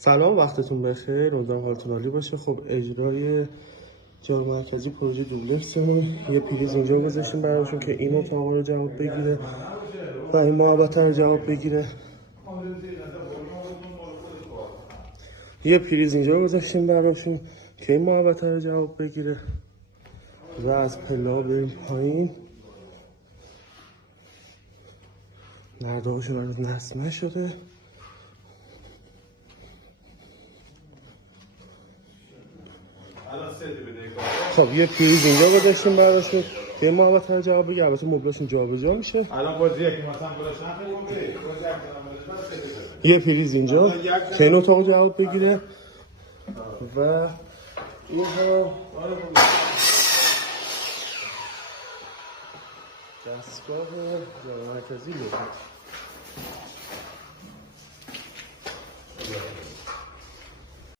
سلام، وقتتون بخیر. امیدوارم حالتون عالی باشه. خب اجرای جا مرکزی پروژه دوبلکسمون، یه پریز اینجا گذاشتیم براشون که این اتاق رو جواب بگیره و این محوطه رو جواب بگیره. یه پریز اینجا گذاشتیم براشون که این محوطه رو جواب بگیره و از پلا بریم پایین. نرده هاشون هنوز نصب نشده. خب یه پریز اینجا گذاشتیم براشون که این محوطه رو جواب بگیره. البته مبلاشون جابجا میشه. الان بازیه که مثلا یه پریز اینجا که این اتاق جواب بگیره و اینها دستگاه جا مرکزی